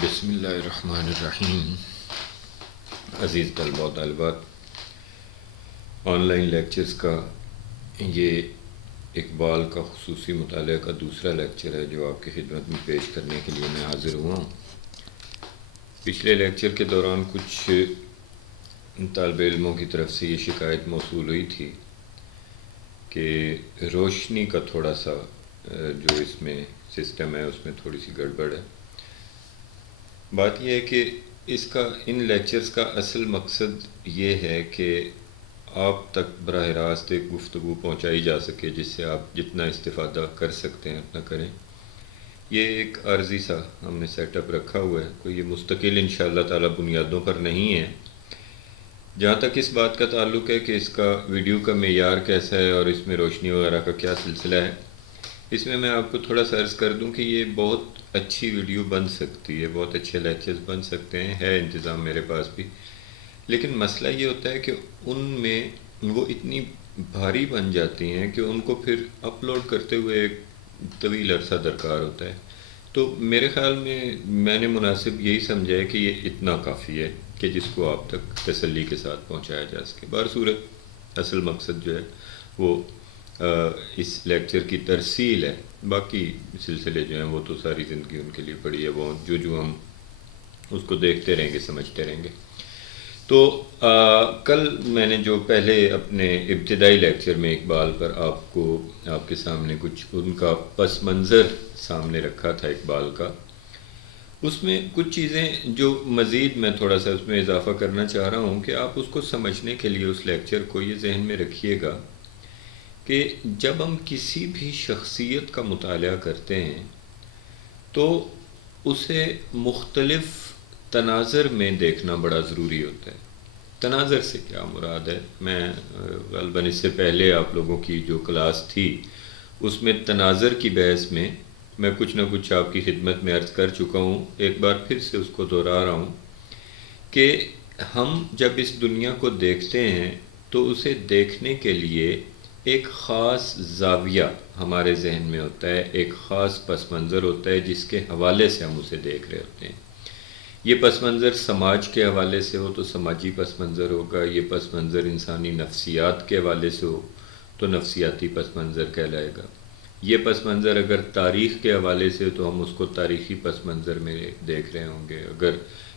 بسم اللہ الرحمن الرحیم۔ عزیز طلباء و طالبات، آن لائن لیکچرز کا یہ اقبال کا خصوصی مطالعہ کا دوسرا لیکچر ہے جو آپ کی خدمت میں پیش کرنے کے لیے میں حاضر ہوا ہوں۔ پچھلے لیکچر کے دوران کچھ طالب علموں کی طرف سے یہ شکایت موصول ہوئی تھی کہ روشنی کا تھوڑا سا جو اس میں سسٹم ہے اس میں تھوڑی سی گڑبڑ ہے۔ بات یہ ہے کہ ان لیکچرز کا اصل مقصد یہ ہے کہ آپ تک براہ راست ایک گفتگو پہنچائی جا سکے جس سے آپ جتنا استفادہ کر سکتے ہیں اتنا کریں۔ یہ ایک عارضی سا ہم نے سیٹ اپ رکھا ہوا ہے، کوئی یہ مستقل انشاءاللہ تعالی بنیادوں پر نہیں ہے۔ جہاں تک اس بات کا تعلق ہے کہ اس کا ویڈیو کا معیار کیسا ہے اور اس میں روشنی وغیرہ کا کیا سلسلہ ہے، اس میں آپ کو تھوڑا سا عرض کر دوں کہ یہ بہت اچھی ویڈیو بن سکتی ہے، بہت اچھے لیکچرز بن سکتے ہیں، ہے انتظام میرے پاس بھی، لیکن مسئلہ یہ ہوتا ہے کہ ان میں وہ اتنی بھاری بن جاتی ہیں کہ ان کو پھر اپلوڈ کرتے ہوئے ایک طویل عرصہ درکار ہوتا ہے۔ تو میرے خیال میں نے مناسب یہی سمجھا ہے کہ یہ اتنا کافی ہے کہ جس کو آپ تک تسلی کے ساتھ پہنچایا جا سکے۔ بہرصورت اصل مقصد جو ہے وہ اس لیکچر کی ترسیل ہے، باقی سلسلے جو ہیں وہ تو ساری زندگی ان کے لیے پڑی ہے، وہ جو ہم اس کو دیکھتے رہیں گے، سمجھتے رہیں گے۔ تو کل میں نے جو پہلے اپنے ابتدائی لیکچر میں اقبال پر آپ کے سامنے کچھ ان کا پس منظر سامنے رکھا تھا اقبال کا، اس میں کچھ چیزیں جو مزید میں تھوڑا سا اس میں اضافہ کرنا چاہ رہا ہوں کہ آپ اس کو سمجھنے کے لیے اس لیکچر کو یہ ذہن میں رکھیے گا کہ جب ہم کسی بھی شخصیت کا مطالعہ کرتے ہیں تو اسے مختلف تناظر میں دیکھنا بڑا ضروری ہوتا ہے۔ تناظر سے کیا مراد ہے؟ میں غالباً اس سے پہلے آپ لوگوں کی جو کلاس تھی اس میں تناظر کی بحث میں کچھ نہ کچھ آپ کی خدمت میں عرض کر چکا ہوں، ایک بار پھر سے اس کو دہرا رہا ہوں کہ ہم جب اس دنیا کو دیکھتے ہیں تو اسے دیکھنے کے لیے ایک خاص زاویہ ہمارے ذہن میں ہوتا ہے، ایک خاص پس منظر ہوتا ہے جس کے حوالے سے ہم اسے دیکھ رہے ہوتے ہیں۔ یہ پس منظر سماج کے حوالے سے ہو تو سماجی پس منظر ہوگا، یہ پس منظر انسانی نفسیات کے حوالے سے ہو تو نفسیاتی پس منظر کہلائے گا، یہ پس منظر اگر تاریخ کے حوالے سے تو ہم اس کو تاریخی پس منظر میں دیکھ رہے ہوں گے، اگر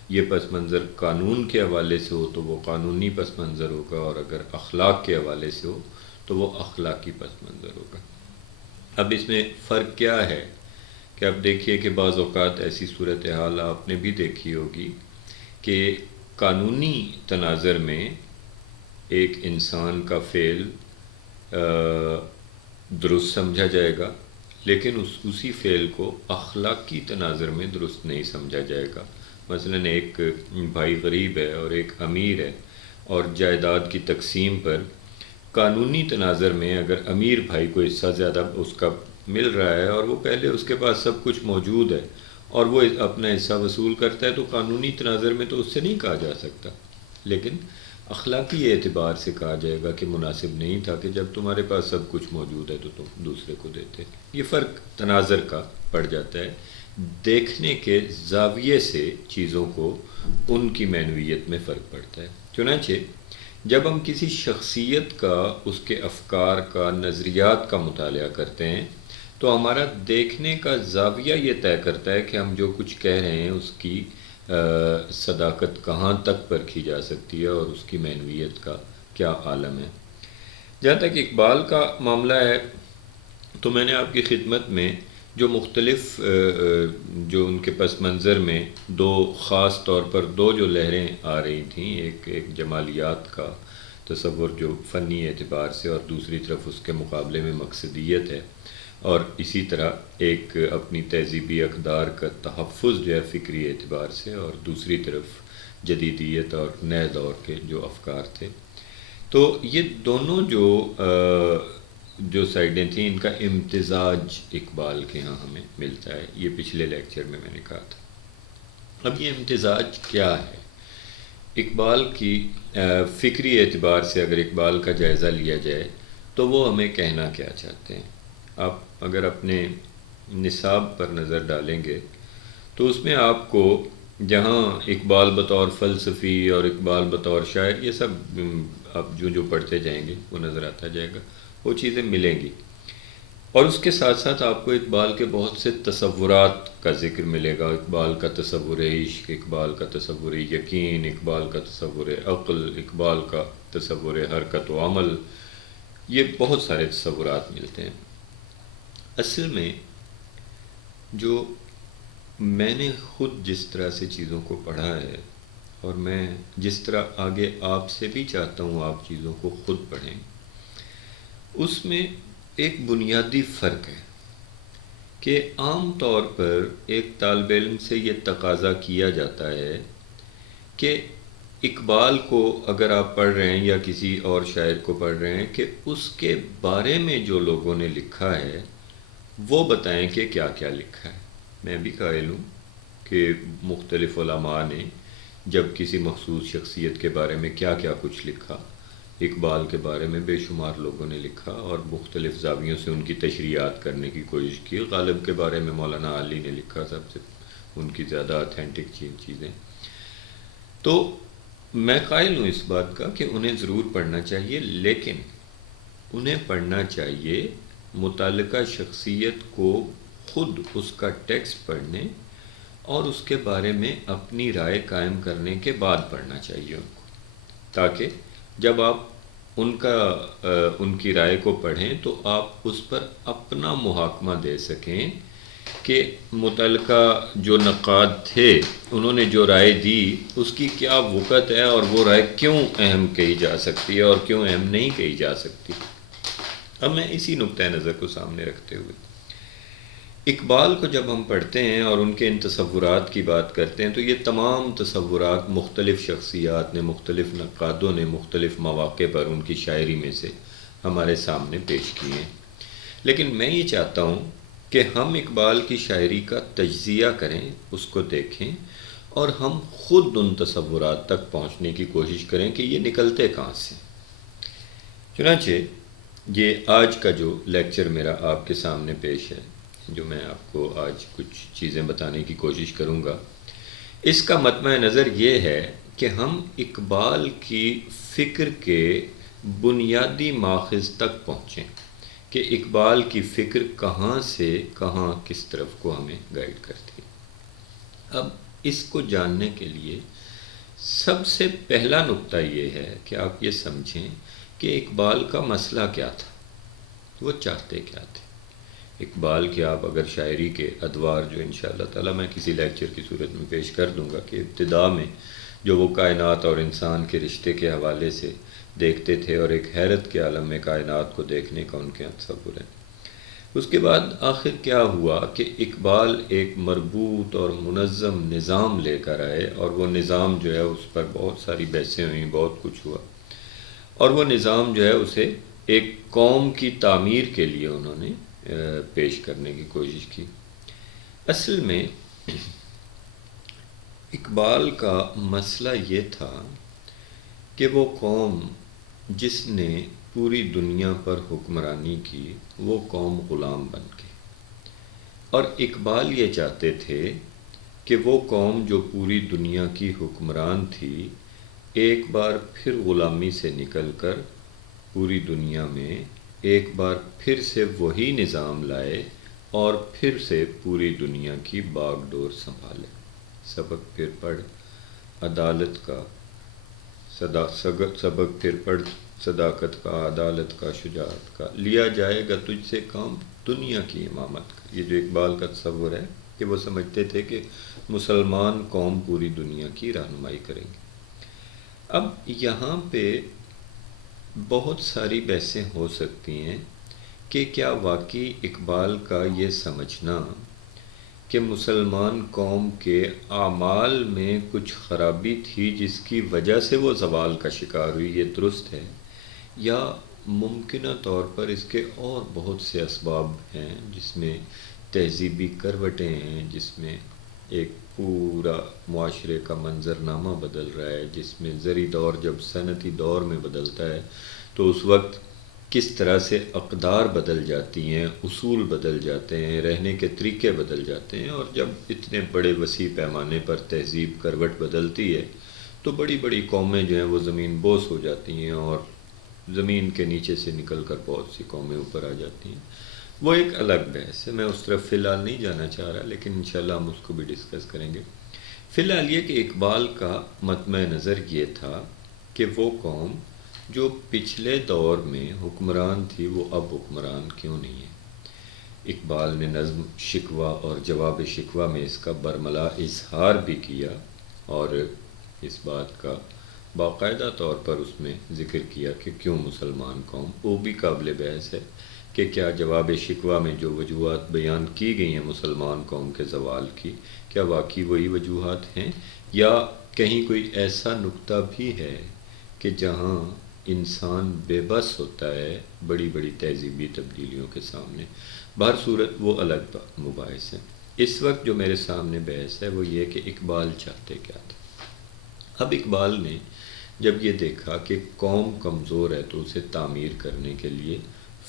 یہ پس منظر قانون کے حوالے سے ہو تو وہ قانونی پس منظر ہوگا، اور اگر اخلاق کے حوالے سے ہو تو وہ اخلاقی پس منظر ہوگا۔ اب اس میں فرق کیا ہے کہ اب دیکھیے کہ بعض اوقات ایسی صورتحال آپ نے بھی دیکھی ہوگی کہ قانونی تناظر میں ایک انسان کا فعل درست سمجھا جائے گا، لیکن اسی فعل کو اخلاقی تناظر میں درست نہیں سمجھا جائے گا۔ مثلا ایک بھائی غریب ہے اور ایک امیر ہے، اور جائیداد کی تقسیم پر قانونی تناظر میں اگر امیر بھائی کو حصہ زیادہ اس کا مل رہا ہے اور وہ پہلے اس کے پاس سب کچھ موجود ہے اور وہ اپنا حصہ وصول کرتا ہے تو قانونی تناظر میں تو اس سے نہیں کہا جا سکتا، لیکن اخلاقی اعتبار سے کہا جائے گا کہ مناسب نہیں تھا کہ جب تمہارے پاس سب کچھ موجود ہے تو تم دوسرے کو دیتے۔ یہ فرق تناظر کا پڑ جاتا ہے، دیکھنے کے زاویے سے چیزوں کو ان کی معنویت میں فرق پڑتا ہے۔ چنانچہ جب ہم کسی شخصیت کا، اس کے افکار کا، نظریات کا مطالعہ کرتے ہیں تو ہمارا دیکھنے کا زاویہ یہ طے کرتا ہے کہ ہم جو کچھ کہہ رہے ہیں اس کی صداقت کہاں تک پرکھی جا سکتی ہے اور اس کی معنویت کا کیا عالم ہے۔ جہاں تک اقبال کا معاملہ ہے تو میں نے آپ کی خدمت میں جو مختلف جو ان کے پس منظر میں خاص طور پر دو جو لہریں آ رہی تھیں، ایک جمالیات کا تصور جو فنی اعتبار سے اور دوسری طرف اس کے مقابلے میں مقصدیت ہے، اور اسی طرح ایک اپنی تہذیبی اقدار کا تحفظ جو ہے فکری اعتبار سے، اور دوسری طرف جدیدیت اور نئے دور کے جو افکار تھے، تو یہ دونوں جو سائڈیں تھیں ان کا امتزاج اقبال کے ہاں ہمیں ملتا ہے۔ یہ پچھلے لیکچر میں نے کہا تھا۔ اب یہ امتزاج کیا ہے؟ اقبال کی فکری اعتبار سے اگر اقبال کا جائزہ لیا جائے تو وہ ہمیں کہنا کیا چاہتے ہیں؟ آپ اگر اپنے نصاب پر نظر ڈالیں گے تو اس میں آپ کو جہاں اقبال بطور فلسفی اور اقبال بطور شاعر یہ سب آپ جو پڑھتے جائیں گے وہ نظر آتا جائے گا، وہ چیزیں ملیں گی، اور اس کے ساتھ ساتھ آپ کو اقبال کے بہت سے تصورات کا ذکر ملے گا، اقبال کا تصور عشق، اقبال کا تصور یقین، اقبال کا تصور عقل، اقبال کا تصور حرکت و عمل، یہ بہت سارے تصورات ملتے ہیں۔ اصل میں جو میں نے خود جس طرح سے چیزوں کو پڑھا ہے، اور میں جس طرح آگے آپ سے بھی چاہتا ہوں آپ چیزوں کو خود پڑھیں، اس میں ایک بنیادی فرق ہے کہ عام طور پر ایک طالب علم سے یہ تقاضا کیا جاتا ہے کہ اقبال کو اگر آپ پڑھ رہے ہیں یا کسی اور شاعر کو پڑھ رہے ہیں کہ اس کے بارے میں جو لوگوں نے لکھا ہے وہ بتائیں کہ کیا کیا لکھا ہے۔ میں بھی قائل ہوں کہ مختلف علماء نے جب کسی مخصوص شخصیت کے بارے میں کیا کیا کچھ لکھا، اقبال کے بارے میں بے شمار لوگوں نے لکھا اور مختلف زاویوں سے ان کی تشریحات کرنے کی کوشش کی۔ غالب کے بارے میں مولانا علی نے لکھا، سب سے ان کی زیادہ اتھینٹک چیزیں۔ تو میں قائل ہوں اس بات کا کہ انہیں ضرور پڑھنا چاہیے، لیکن انہیں پڑھنا چاہیے متعلقہ شخصیت کو خود اس کا ٹیکسٹ پڑھنے اور اس کے بارے میں اپنی رائے قائم کرنے کے بعد پڑھنا چاہیے ان کو، تاکہ جب آپ ان کی رائے کو پڑھیں تو آپ اس پر اپنا محاکمہ دے سکیں کہ متعلقہ جو نقاد تھے انہوں نے جو رائے دی اس کی کیا وقعت ہے، اور وہ رائے کیوں اہم کہی جا سکتی ہے اور کیوں اہم نہیں کہی جا سکتی۔ اب میں اسی نقطہ نظر کو سامنے رکھتے ہوئے اقبال کو جب ہم پڑھتے ہیں اور ان کے ان تصورات کی بات کرتے ہیں تو یہ تمام تصورات مختلف شخصیات نے، مختلف نقادوں نے مختلف مواقع پر ان کی شاعری میں سے ہمارے سامنے پیش کیے ہیں، لیکن میں یہ چاہتا ہوں کہ ہم اقبال کی شاعری کا تجزیہ کریں، اس کو دیکھیں، اور ہم خود ان تصورات تک پہنچنے کی کوشش کریں کہ یہ نکلتے کہاں سے۔ چنانچہ یہ آج کا جو لیکچر میرا آپ کے سامنے پیش ہے، جو میں آپ کو آج کچھ چیزیں بتانے کی کوشش کروں گا، اس کا مطمع نظر یہ ہے کہ ہم اقبال کی فکر کے بنیادی ماخذ تک پہنچیں کہ اقبال کی فکر کہاں سے کہاں کس طرف کو ہمیں گائیڈ کرتی ہے۔ اب اس کو جاننے کے لیے سب سے پہلا نقطہ یہ ہے کہ آپ یہ سمجھیں کہ اقبال کا مسئلہ کیا تھا، وہ چاہتے کیا تھے۔ اقبال کی آپ اگر شاعری کے ادوار جو انشاءاللہ تعالی میں کسی لیکچر کی صورت میں پیش کر دوں گا کہ ابتدا میں جو وہ کائنات اور انسان کے رشتے کے حوالے سے دیکھتے تھے اور ایک حیرت کے عالم میں کائنات کو دیکھنے کا ان کے تصور ہے، اس کے بعد آخر کیا ہوا کہ اقبال ایک مربوط اور منظم نظام لے کر آئے، اور وہ نظام جو ہے اس پر بہت ساری بحثیں ہوئیں، بہت کچھ ہوا، اور وہ نظام جو ہے اسے ایک قوم کی تعمیر کے لیے انہوں نے پیش کرنے کی کوشش کی۔ اصل میں اقبال کا مسئلہ یہ تھا کہ وہ قوم جس نے پوری دنیا پر حکمرانی کی وہ قوم غلام بن گئی، اور اقبال یہ چاہتے تھے کہ وہ قوم جو پوری دنیا کی حکمران تھی ایک بار پھر غلامی سے نکل کر پوری دنیا میں ایک بار پھر سے وہی نظام لائے اور پھر سے پوری دنیا کی باغ ڈور سنبھالے۔ سبق پھر پڑھ عدالت کا سبق پھر پڑھ صداقت کا، عدالت کا، شجاعت کا، لیا جائے گا تجھ سے کام دنیا کی امامت کا۔ یہ جو اقبال کا تصور ہے کہ وہ سمجھتے تھے کہ مسلمان قوم پوری دنیا کی رہنمائی کریں گے۔ اب یہاں پہ بہت ساری بحثیں ہو سکتی ہیں کہ کیا واقعی اقبال کا یہ سمجھنا کہ مسلمان قوم کے اعمال میں کچھ خرابی تھی جس کی وجہ سے وہ زوال کا شکار ہوئی، یہ درست ہے، یا ممکنہ طور پر اس کے اور بہت سے اسباب ہیں جس میں تہذیبی کروٹیں ہیں، جس میں ایک پورا معاشرے کا منظرنامہ بدل رہا ہے، جس میں زرعی دور جب صنعتی دور میں بدلتا ہے تو اس وقت کس طرح سے اقدار بدل جاتی ہیں، اصول بدل جاتے ہیں، رہنے کے طریقے بدل جاتے ہیں، اور جب اتنے بڑے وسیع پیمانے پر تہذیب کروٹ بدلتی ہے تو بڑی بڑی قومیں جو ہیں وہ زمین بوس ہو جاتی ہیں، اور زمین کے نیچے سے نکل کر بہت سی قومیں اوپر آ جاتی ہیں۔ وہ ایک الگ بحث ہے، میں اس طرف فی الحال نہیں جانا چاہ رہا، لیکن انشاءاللہ ہم اس کو بھی ڈسکس کریں گے۔ فی الحال یہ کہ اقبال کا مطمع نظر یہ تھا کہ وہ قوم جو پچھلے دور میں حکمران تھی وہ اب حکمران کیوں نہیں ہے۔ اقبال نے نظم شکوہ اور جواب شکوہ میں اس کا برملا اظہار بھی کیا، اور اس بات کا باقاعدہ طور پر اس میں ذکر کیا کہ کیوں مسلمان قوم، وہ بھی قابل بحث ہے کہ کیا جواب شکوہ میں جو وجوہات بیان کی گئی ہیں مسلمان قوم کے زوال کی، کیا واقعی وہی وجوہات ہیں، یا کہیں کوئی ایسا نقطہ بھی ہے کہ جہاں انسان بے بس ہوتا ہے بڑی بڑی تہذیبی تبدیلیوں کے سامنے۔ بہر صورت وہ الگ مباحث ہیں۔ اس وقت جو میرے سامنے بحث ہے وہ یہ کہ اقبال چاہتے کیا تھے۔ اب اقبال نے جب یہ دیکھا کہ قوم کمزور ہے تو اسے تعمیر کرنے کے لیے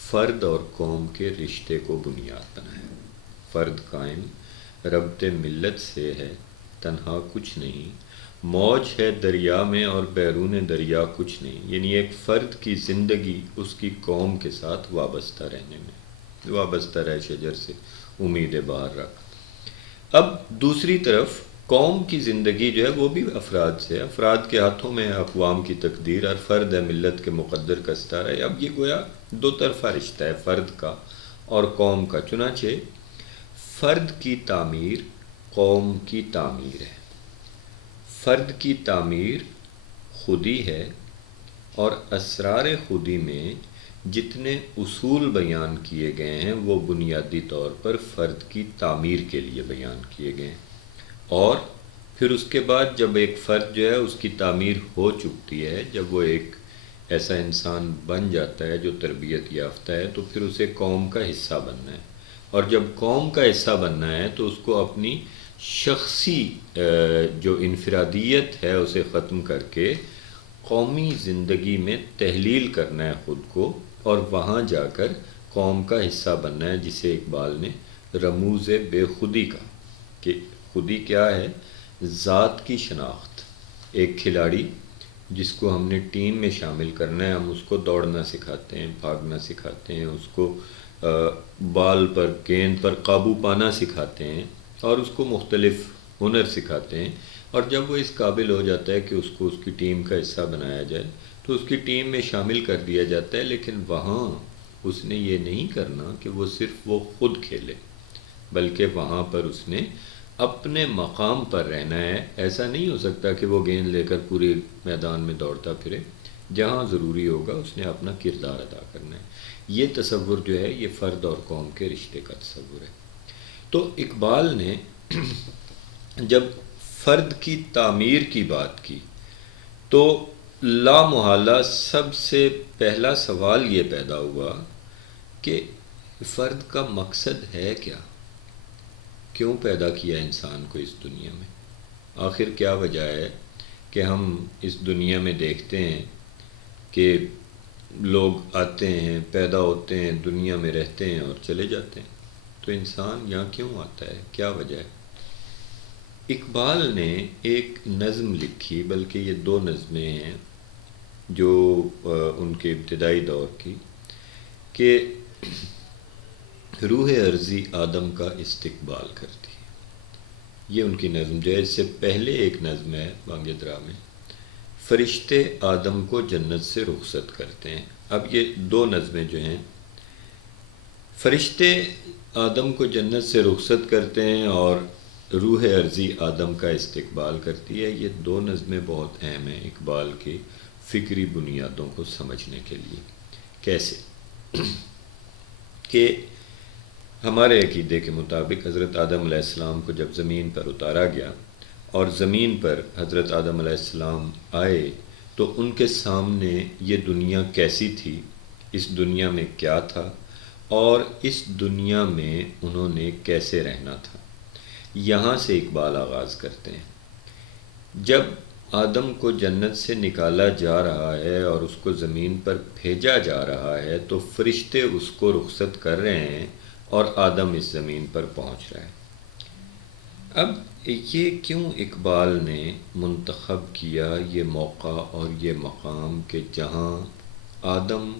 فرد اور قوم کے رشتے کو بنیاد بنایا۔ فرد قائم ربط ملت سے ہے، تنہا کچھ نہیں، موج ہے دریا میں اور بیرون دریا کچھ نہیں، یعنی ایک فرد کی زندگی اس کی قوم کے ساتھ وابستہ رہنے میں، وابستہ رہ شجر سے امید باہر رکھ۔ اب دوسری طرف قوم کی زندگی جو ہے وہ بھی افراد سے ہے، افراد کے ہاتھوں میں ہے اقوام کی تقدیر، اور فرد ہے ملت کے مقدر کا ستارہ ہے۔ اب یہ گویا دو طرفہ رشتہ ہے فرد کا اور قوم کا، چنانچہ فرد کی تعمیر قوم کی تعمیر ہے۔ فرد کی تعمیر خودی ہے، اور اسرار خودی میں جتنے اصول بیان کیے گئے ہیں وہ بنیادی طور پر فرد کی تعمیر کے لیے بیان کیے گئے ہیں، اور پھر اس کے بعد جب ایک فرد جو ہے اس کی تعمیر ہو چکتی ہے، جب وہ ایک ایسا انسان بن جاتا ہے جو تربیت یافتہ ہے، تو پھر اسے قوم کا حصہ بننا ہے، اور جب قوم کا حصہ بننا ہے تو اس کو اپنی شخصی جو انفرادیت ہے اسے ختم کر کے قومی زندگی میں تحلیل کرنا ہے خود کو، اور وہاں جا کر قوم کا حصہ بننا ہے، جسے اقبال نے رموز بے خودی کہا کہ خودی کیا ہے؟ ذات کی شناخت۔ ایک کھلاڑی جس کو ہم نے ٹیم میں شامل کرنا ہے، ہم اس کو دوڑنا سکھاتے ہیں، بھاگنا سکھاتے ہیں، اس کو بال پر گیند پر قابو پانا سکھاتے ہیں، اور اس کو مختلف ہنر سکھاتے ہیں، اور جب وہ اس قابل ہو جاتا ہے کہ اس کو اس کی ٹیم کا حصہ بنایا جائے تو اس کی ٹیم میں شامل کر دیا جاتا ہے، لیکن وہاں اس نے یہ نہیں کرنا کہ وہ صرف وہ خود کھیلے، بلکہ وہاں پر اس نے اپنے مقام پر رہنا ہے۔ ایسا نہیں ہو سکتا کہ وہ گیند لے کر پورے میدان میں دوڑتا پھرے، جہاں ضروری ہوگا اس نے اپنا کردار ادا کرنا ہے۔ یہ تصور جو ہے یہ فرد اور قوم کے رشتے کا تصور ہے۔ تو اقبال نے جب فرد کی تعمیر کی بات کی تو لا محالہ سب سے پہلا سوال یہ پیدا ہوا کہ فرد کا مقصد ہے کیا؟ کیوں پیدا کیا انسان کو اس دنیا میں؟ آخر کیا وجہ ہے کہ ہم اس دنیا میں دیکھتے ہیں کہ لوگ آتے ہیں، پیدا ہوتے ہیں، دنیا میں رہتے ہیں اور چلے جاتے ہیں؟ تو انسان یہاں کیوں آتا ہے؟ کیا وجہ ہے؟ اقبال نے ایک نظم لکھی، بلکہ یہ دو نظمیں ہیں جو ان کے ابتدائی دور کی، کہ روح ارضی آدم کا استقبال کرتی ہے۔ یہ ان کی نظم جو ہے، اس سے پہلے ایک نظم ہے بانگ درا میں، فرشتے آدم کو جنت سے رخصت کرتے ہیں۔ اب یہ دو نظمیں جو ہیں، فرشتے آدم کو جنت سے رخصت کرتے ہیں اور روح ارضی آدم کا استقبال کرتی ہے، یہ دو نظمیں بہت اہم ہیں اقبال کی فکری بنیادوں کو سمجھنے کے لیے۔ کیسے؟ کہ ہمارے عقیدے کے مطابق حضرت آدم علیہ السلام کو جب زمین پر اتارا گیا اور زمین پر حضرت آدم علیہ السلام آئے تو ان کے سامنے یہ دنیا کیسی تھی، اس دنیا میں کیا تھا، اور اس دنیا میں انہوں نے کیسے رہنا تھا۔ یہاں سے اقبال آغاز کرتے ہیں۔ جب آدم کو جنت سے نکالا جا رہا ہے اور اس کو زمین پر بھیجا جا رہا ہے، تو فرشتے اس کو رخصت کر رہے ہیں اور آدم اس زمین پر پہنچ رہا ہے۔ اب یہ کیوں اقبال نے منتخب کیا یہ موقع اور یہ مقام کہ جہاں آدم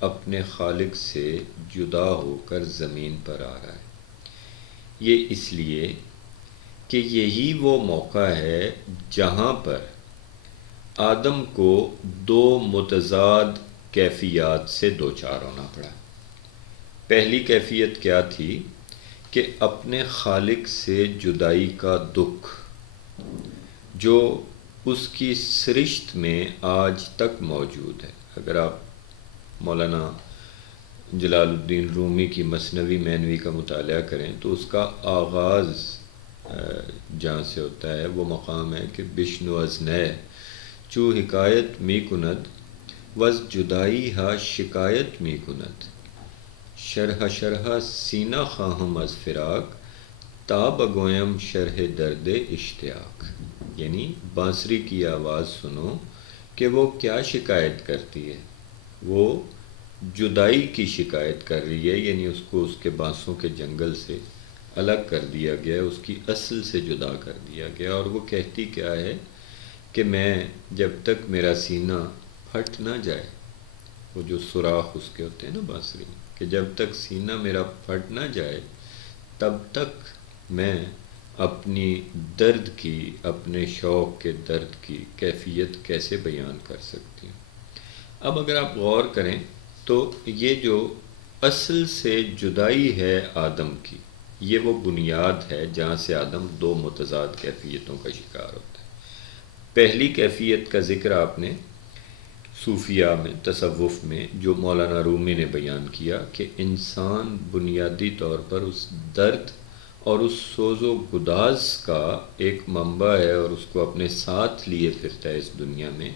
اپنے خالق سے جدا ہو کر زمین پر آ رہا ہے؟ یہ اس لیے کہ یہی وہ موقع ہے جہاں پر آدم کو دو متضاد کیفیات سے دوچار ہونا پڑا۔ پہلی کیفیت کیا تھی کہ اپنے خالق سے جدائی کا دکھ جو اس کی سرشت میں آج تک موجود ہے۔ اگر آپ مولانا جلال الدین رومی کی مثنوی معنوی کا مطالعہ کریں تو اس کا آغاز جہاں سے ہوتا ہے وہ مقام ہے کہ بشنو از نئے چو حکایت می کند وز جدائی ہا شکایت می کند شرح شرح سینہ خواہم از فراق تا بگویم شرح درد اشتیاق۔ یعنی بانسری کی آواز سنو کہ وہ کیا شکایت کرتی ہے، وہ جدائی کی شکایت کر رہی ہے، یعنی اس کو اس کے بانسوں کے جنگل سے الگ کر دیا گیا، اس کی اصل سے جدا کر دیا گیا، اور وہ کہتی کیا ہے کہ میں جب تک میرا سینہ پھٹ نہ جائے، وہ جو سوراخ اس کے ہوتے ہیں نا بانسری میں، کہ جب تک سینہ میرا پھٹ نہ جائے تب تک میں اپنی درد کی، اپنے شوق کے درد کی کیفیت کیسے بیان کر سکتی ہوں۔ اب اگر آپ غور کریں تو یہ جو اصل سے جدائی ہے آدم کی، یہ وہ بنیاد ہے جہاں سے آدم دو متضاد کیفیتوں کا شکار ہوتا ہے۔ پہلی کیفیت کا ذکر آپ نے صوفیہ میں، تصوف میں جو مولانا رومی نے بیان کیا کہ انسان بنیادی طور پر اس درد اور اس سوز و گداز کا ایک منبع ہے اور اس کو اپنے ساتھ لیے پھرتا ہے اس دنیا میں،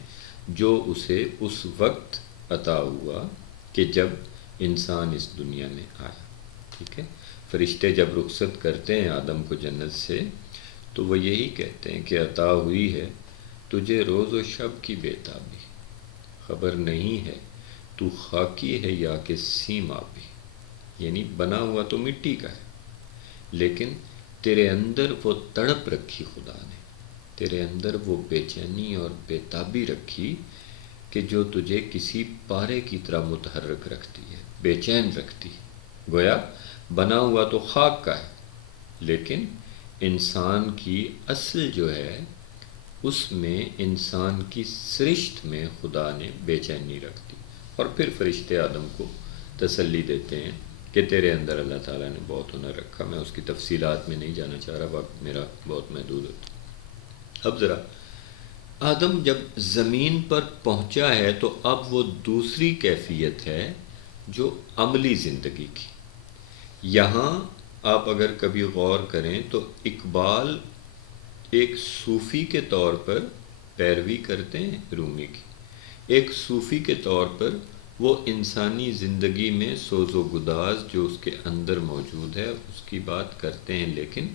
جو اسے اس وقت عطا ہوا کہ جب انسان اس دنیا میں آیا۔ ٹھیک ہے، فرشتے جب رخصت کرتے ہیں آدم کو جنت سے تو وہ یہی کہتے ہیں کہ عطا ہوئی ہے تجھے روز و شب کی بے تابی، خبر نہیں ہے تو خاکی ہے یا کہ سیم آبی۔ یعنی بنا ہوا تو مٹی کا ہے لیکن تیرے اندر وہ تڑپ رکھی خدا نے، تیرے اندر وہ بے چینی اور بے تابی رکھی کہ جو تجھے کسی پارے کی طرح متحرک رکھتی ہے، بے چین رکھتی ہے۔ گویا بنا ہوا تو خاک کا ہے لیکن انسان کی اصل جو ہے اس میں، انسان کی سرشت میں خدا نے بے چینی رکھ دی، اور پھر فرشتے آدم کو تسلی دیتے ہیں کہ تیرے اندر اللہ تعالیٰ نے بہت ہنر رکھا۔ میں اس کی تفصیلات میں نہیں جانا چاہ رہا، وقت میرا بہت محدود ہوتا۔ اب ذرا آدم جب زمین پر پہنچا ہے تو اب وہ دوسری کیفیت ہے جو عملی زندگی کی۔ یہاں آپ اگر کبھی غور کریں تو اقبال ایک صوفی کے طور پر پیروی کرتے ہیں رومی کی، ایک صوفی کے طور پر وہ انسانی زندگی میں سوز و گداز جو اس کے اندر موجود ہے اس کی بات کرتے ہیں، لیکن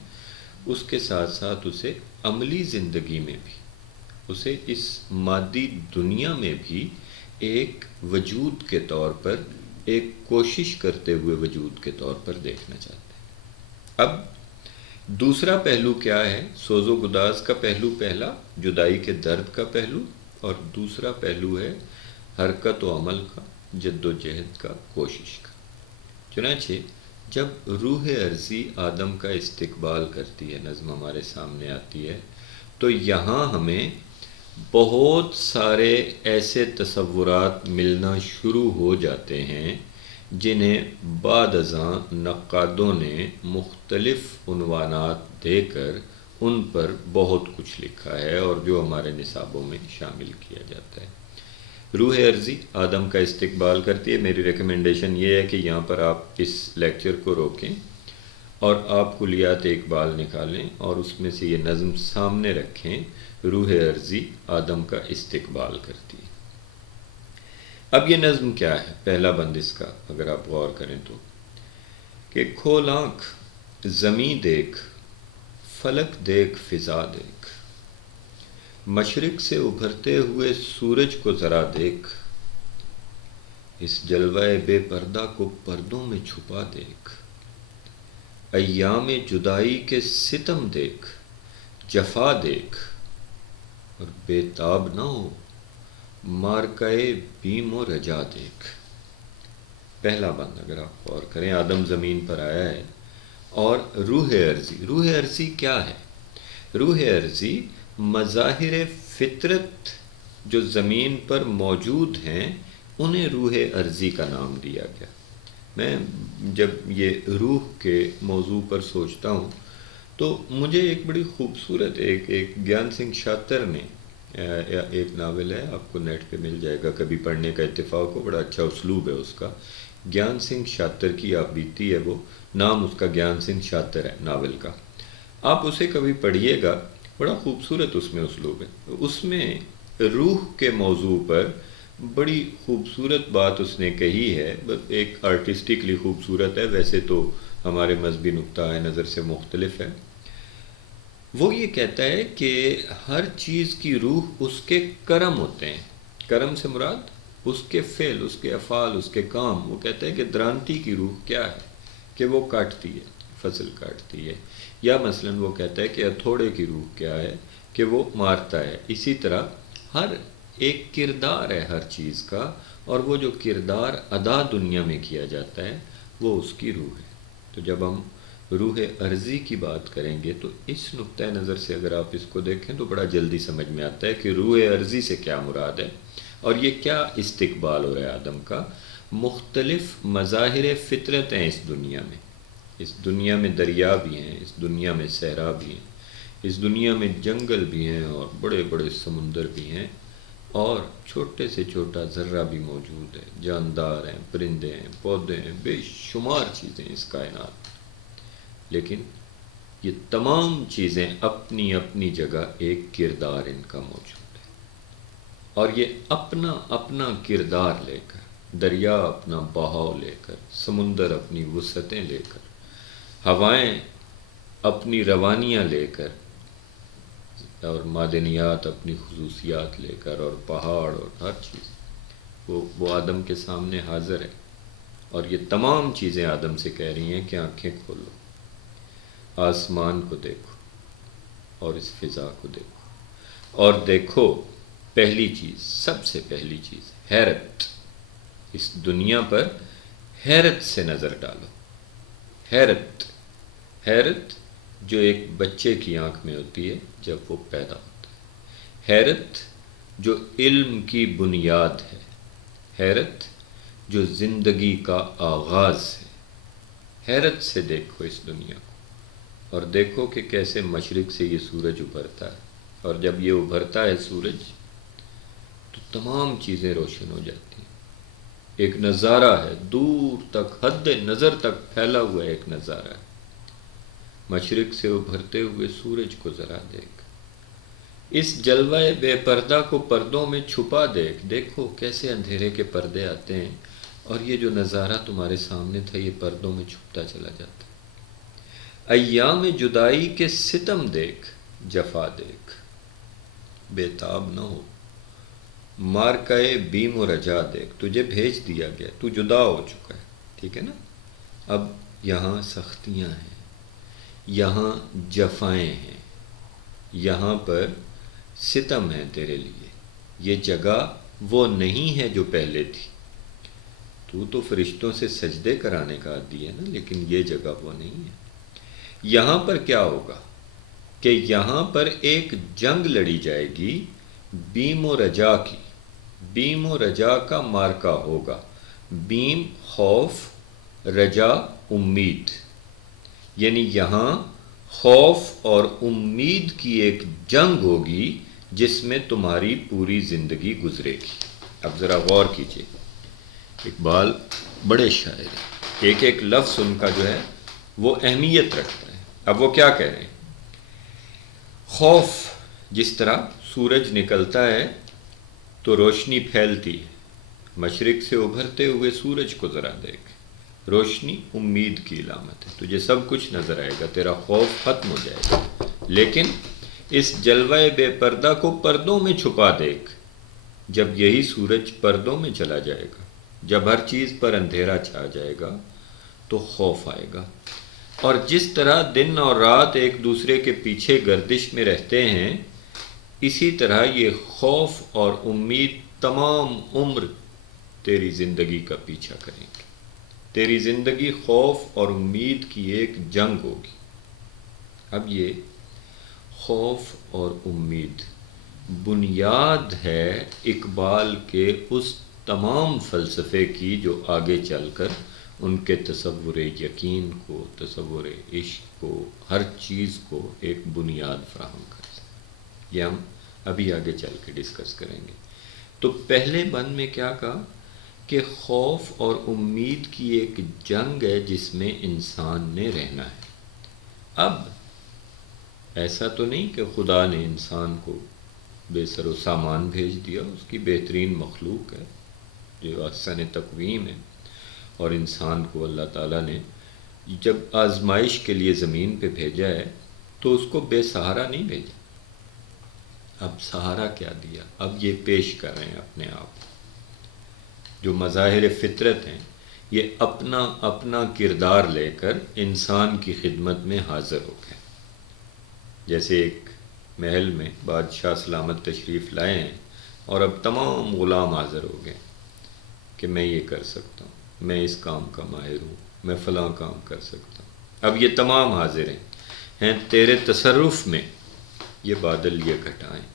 اس کے ساتھ ساتھ اسے عملی زندگی میں بھی، اسے اس مادی دنیا میں بھی ایک وجود کے طور پر، ایک کوشش کرتے ہوئے وجود کے طور پر دیکھنا چاہتے ہیں۔ اب دوسرا پہلو کیا ہے؟ سوز و گداز کا پہلو پہلا، جدائی کے درد کا پہلو، اور دوسرا پہلو ہے حرکت و عمل کا، جد و جہد کا، کوشش کا۔ چنانچہ جب روح عرضی آدم کا استقبال کرتی ہے، نظم ہمارے سامنے آتی ہے، تو یہاں ہمیں بہت سارے ایسے تصورات ملنا شروع ہو جاتے ہیں جنہیں بعد ازاں نقادوں نے مختلف عنوانات دے کر ان پر بہت کچھ لکھا ہے اور جو ہمارے نصابوں میں شامل کیا جاتا ہے۔ روح عرضی آدم کا استقبال کرتی ہے۔ میری ریکمنڈیشن یہ ہے کہ یہاں پر آپ اس لیکچر کو روکیں اور آپ کلیات اقبال نکالیں اور اس میں سے یہ نظم سامنے رکھیں، روح عرضی آدم کا استقبال کرتی ہے۔ اب یہ نظم کیا ہے؟ پہلا بند اس کا اگر آپ غور کریں تو کہ کھول آنکھ زمیں دیکھ، فلک دیکھ، فضا دیکھ، مشرق سے ابھرتے ہوئے سورج کو ذرا دیکھ، اس جلوہ بے پردہ کو پردوں میں چھپا دیکھ، ایام جدائی کے ستم دیکھ، جفا دیکھ، اور بے تاب نہ ہو مارکائے بیم و رجا دیکھ۔ پہلا بند اگر آپ غور کریں، آدم زمین پر آیا ہے اور روح عرضی کیا ہے؟ روح عرضی مظاہر فطرت جو زمین پر موجود ہیں انہیں روح عرضی کا نام دیا گیا۔ میں جب یہ روح کے موضوع پر سوچتا ہوں تو مجھے ایک بڑی خوبصورت ایک گیان سنگھ شاطر نے ایک ناول ہے، آپ کو نیٹ پہ مل جائے گا، کبھی پڑھنے کا اتفاق ہو، بڑا اچھا اسلوب ہے اس کا، گیان سنگھ شاطر کی آپ بیتی ہے، وہ نام اس کا گیان سنگھ شاطر ہے ناول کا، آپ اسے کبھی پڑھیے گا، بڑا خوبصورت اس میں اسلوب ہے۔ اس میں روح کے موضوع پر بڑی خوبصورت بات اس نے کہی ہے، ایک آرٹسٹکلی خوبصورت ہے، ویسے تو ہمارے مذہبی نقطہ نظر سے مختلف ہے۔ وہ یہ کہتا ہے کہ ہر چیز کی روح اس کے کرم ہوتے ہیں، کرم سے مراد اس کے فعل، اس کے افعال، اس کے کام۔ وہ کہتا ہے کہ درانتی کی روح کیا ہے کہ وہ کاٹتی ہے، فصل کاٹتی ہے، یا مثلا وہ کہتا ہے کہ ہتھوڑے کی روح کیا ہے کہ وہ مارتا ہے۔ اسی طرح ہر ایک کردار ہے ہر چیز کا، اور وہ جو کردار ادا دنیا میں کیا جاتا ہے وہ اس کی روح ہے۔ تو جب ہم روح عرضی کی بات کریں گے تو اس نقطہ نظر سے اگر آپ اس کو دیکھیں تو بڑا جلدی سمجھ میں آتا ہے کہ روح عرضی سے کیا مراد ہے، اور یہ کیا استقبال ہو رہا ہے آدم کا۔ مختلف مظاہر فطرت ہیں اس دنیا میں، اس دنیا میں دریا بھی ہیں، اس دنیا میں صحرا بھی ہیں، اس دنیا میں جنگل بھی ہیں، اور بڑے بڑے سمندر بھی ہیں، اور چھوٹے سے چھوٹا ذرہ بھی موجود ہے، جاندار ہیں، پرندے ہیں، پودے ہیں، بے شمار چیزیں اس کائنات میں۔ لیکن یہ تمام چیزیں اپنی اپنی جگہ ایک کردار ان کا موجود ہے، اور یہ اپنا اپنا کردار لے کر، دریا اپنا بہاؤ لے کر، سمندر اپنی وسعتیں لے کر، ہوائیں اپنی روانیاں لے کر، اور معدنیات اپنی خصوصیات لے کر، اور پہاڑ اور ہر چیز وہ آدم کے سامنے حاضر ہے، اور یہ تمام چیزیں آدم سے کہہ رہی ہیں کہ آنکھیں کھولو، آسمان کو دیکھو اور اس فضا کو دیکھو، اور دیکھو پہلی چیز، سب سے پہلی چیز حیرت۔ اس دنیا پر حیرت سے نظر ڈالو، حیرت جو ایک بچے کی آنکھ میں ہوتی ہے جب وہ پیدا ہوتا ہے، حیرت جو علم کی بنیاد ہے، حیرت جو زندگی کا آغاز ہے۔ حیرت سے دیکھو اس دنیا کو، اور دیکھو کہ کیسے مشرق سے یہ سورج ابھرتا ہے، اور جب یہ ابھرتا ہے سورج تو تمام چیزیں روشن ہو جاتی ہیں۔ ایک نظارہ ہے، دور تک، حد نظر تک پھیلا ہوا ایک نظارہ ہے۔ مشرق سے ابھرتے ہوئے سورج کو ذرا دیکھ، اس جلوہ بے پردہ کو پردوں میں چھپا دیکھ، دیکھو کیسے اندھیرے کے پردے آتے ہیں، اور یہ جو نظارہ تمہارے سامنے تھا یہ پردوں میں چھپتا چلا جاتا ہے۔ ایام جدائی کے ستم دیکھ، جفا دیکھ، بے تاب نہ ہو مارکائے بیم و رجا دیکھ، تجھے بھیج دیا گیا، تو جدا ہو چکا ہے، ٹھیک ہے نا؟ اب یہاں سختیاں ہیں، یہاں جفائیں ہیں، یہاں پر ستم ہے تیرے لیے، یہ جگہ وہ نہیں ہے جو پہلے تھی۔ تو فرشتوں سے سجدے کرانے کا عادی ہے نا، لیکن یہ جگہ وہ نہیں ہے۔ یہاں پر کیا ہوگا کہ یہاں پر ایک جنگ لڑی جائے گی بیم و رجا کی۔ بیم و رجا کا مارکا ہوگا، بیم خوف، رجا امید، یعنی یہاں خوف اور امید کی ایک جنگ ہوگی جس میں تمہاری پوری زندگی گزرے گی۔ اب ذرا غور کیجئے، اقبال بڑے شاعر ہیں، ایک ایک لفظ ان کا جو ہے وہ اہمیت رکھتا ہے۔ اب وہ کیا کہہ رہے ہیں؟ خوف، جس طرح سورج نکلتا ہے تو روشنی پھیلتی ہے، مشرق سے ابھرتے ہوئے سورج کو ذرا دیکھ، روشنی امید کی علامت ہے، تجھے سب کچھ نظر آئے گا، تیرا خوف ختم ہو جائے گا، لیکن اس جلوہ بے پردہ کو پردوں میں چھپا دیکھ، جب یہی سورج پردوں میں چلا جائے گا، جب ہر چیز پر اندھیرا چھا جائے گا تو خوف آئے گا۔ اور جس طرح دن اور رات ایک دوسرے کے پیچھے گردش میں رہتے ہیں، اسی طرح یہ خوف اور امید تمام عمر تیری زندگی کا پیچھا کریں گے۔ تیری زندگی خوف اور امید کی ایک جنگ ہوگی۔ اب یہ خوف اور امید بنیاد ہے اقبال کے اس تمام فلسفے کی جو آگے چل کر ان کے تصور یقین کو، تصور عشق کو، ہر چیز کو ایک بنیاد فراہم کرتا ہے۔ یہ ہم ابھی آگے چل کے ڈسکس کریں گے۔ تو پہلے بند میں کیا کہا کہ خوف اور امید کی ایک جنگ ہے جس میں انسان نے رہنا ہے۔ اب ایسا تو نہیں کہ خدا نے انسان کو بے سر و سامان بھیج دیا، اس کی بہترین مخلوق ہے جو احسن تقویم ہے، اور انسان کو اللہ تعالیٰ نے جب آزمائش کے لیے زمین پہ بھیجا ہے تو اس کو بے سہارا نہیں بھیجا۔ اب سہارا کیا دیا؟ اب یہ پیش کر رہے ہیں اپنے آپ جو مظاہر فطرت ہیں، یہ اپنا اپنا کردار لے کر انسان کی خدمت میں حاضر ہو گئے۔ جیسے ایک محل میں بادشاہ سلامت تشریف لائے ہیں اور اب تمام غلام حاضر ہو گئے کہ میں یہ کر سکتا ہوں، میں اس کام کا ماہر ہوں، میں فلاں کام کر سکتا ہوں۔ اب یہ تمام حاضر ہیں تیرے تصرف میں، یہ بادل، یہ گھٹائیں،